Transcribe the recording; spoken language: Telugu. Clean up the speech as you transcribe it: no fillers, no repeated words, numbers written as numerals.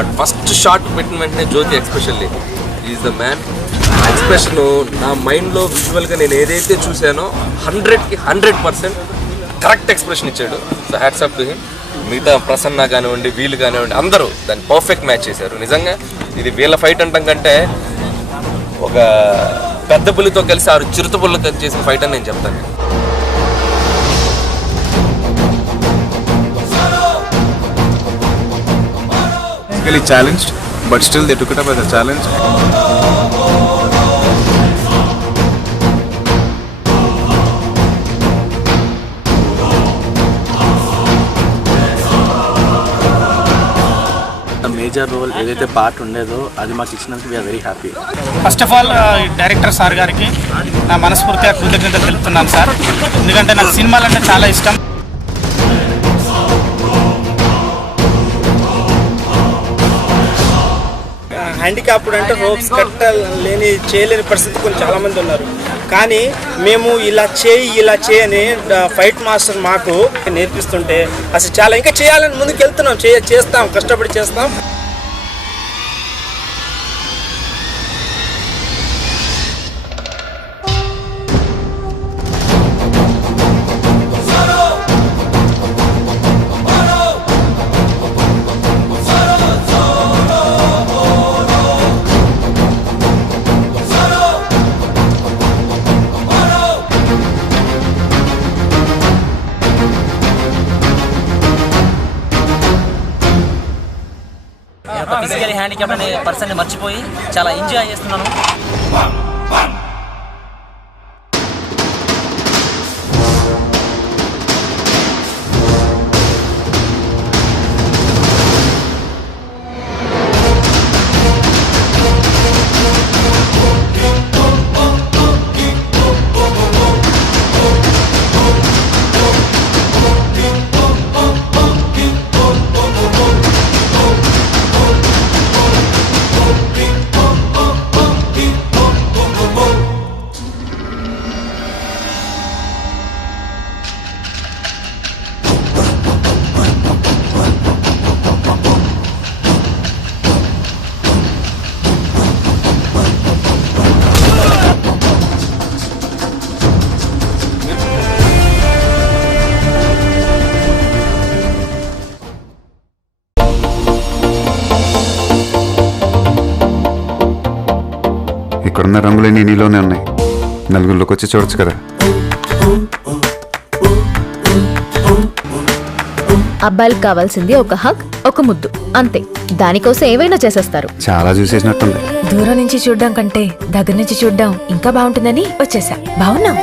బట్ ఫస్ట్ షాట్ పెట్టిన వెంటనే Jyothi especially is the man. Expression నా మైండ్లో విజువల్గా నేను ఏదైతే చూశానో 100కి 100% కరెక్ట్ ఎక్స్ప్రెషన్ ఇచ్చాడు. So hats off to him. మిగతా ప్రసన్న కానివ్వండి, వీళ్ళు కానివ్వండి, అందరూ దాన్ని పర్ఫెక్ట్ మ్యాచ్ చేశారు. నిజంగా ఇది వీళ్ళ ఫైట్ అంటాం కంటే ఒక పెద్ద పులితో కలిసి 6 చిరుత పుల్లతో చేసిన ఫైట్ అని నేను చెప్తాను. Physically challenged, but still they took it up as a challenge. Major role ఏదైతే పార్ట్ ఉండేదో అది మాకు ఇచ్చినందుకు we are very happy. First of all director sir గారికి నా మనస్ఫూర్తిగా కృతజ్ఞతలు తెలుపుతున్నాను సార్. ఎందుకంటే నాకు సినిమాలు అంటే చాలా ఇష్టం. హ్యాండిక్యాప్డ్ అంటే రోప్స్ కట్టలేని చేయలేని పరిస్థితి కొన్ని చాలామంది ఉన్నారు. కానీ మేము ఇలా చేయని ఫైట్ మాస్టర్ మాకు నేర్పిస్తుంటే అసలు చాలా ఇంకా చేయాలని ముందుకు వెళ్తున్నాం. చేస్తాం, కష్టపడి చేస్తాం. ఫిజికలీ హ్యాండిక్యాప్ అనే పర్సన్ని మర్చిపోయి చాలా ఎంజాయ్ చేస్తున్నాను. ఇక్కడున్న రంగులన్నీ నీలోనే ఉన్నాయి. నలుగురిలోకి వచ్చి చూడొచ్చు కదా. అబ్బాయిలకు కావాల్సింది ఒక హగ్, ఒక ముద్దు, అంతే. దానికోసం ఏవైనా చేసేస్తారు. చాలా చూసేసినట్టుంది. దూరం నుంచి చూడడం కంటే దగ్గర నుంచి చూడడం ఇంకా బాగుంటుందని వచ్చేసా. బాగున్నాం.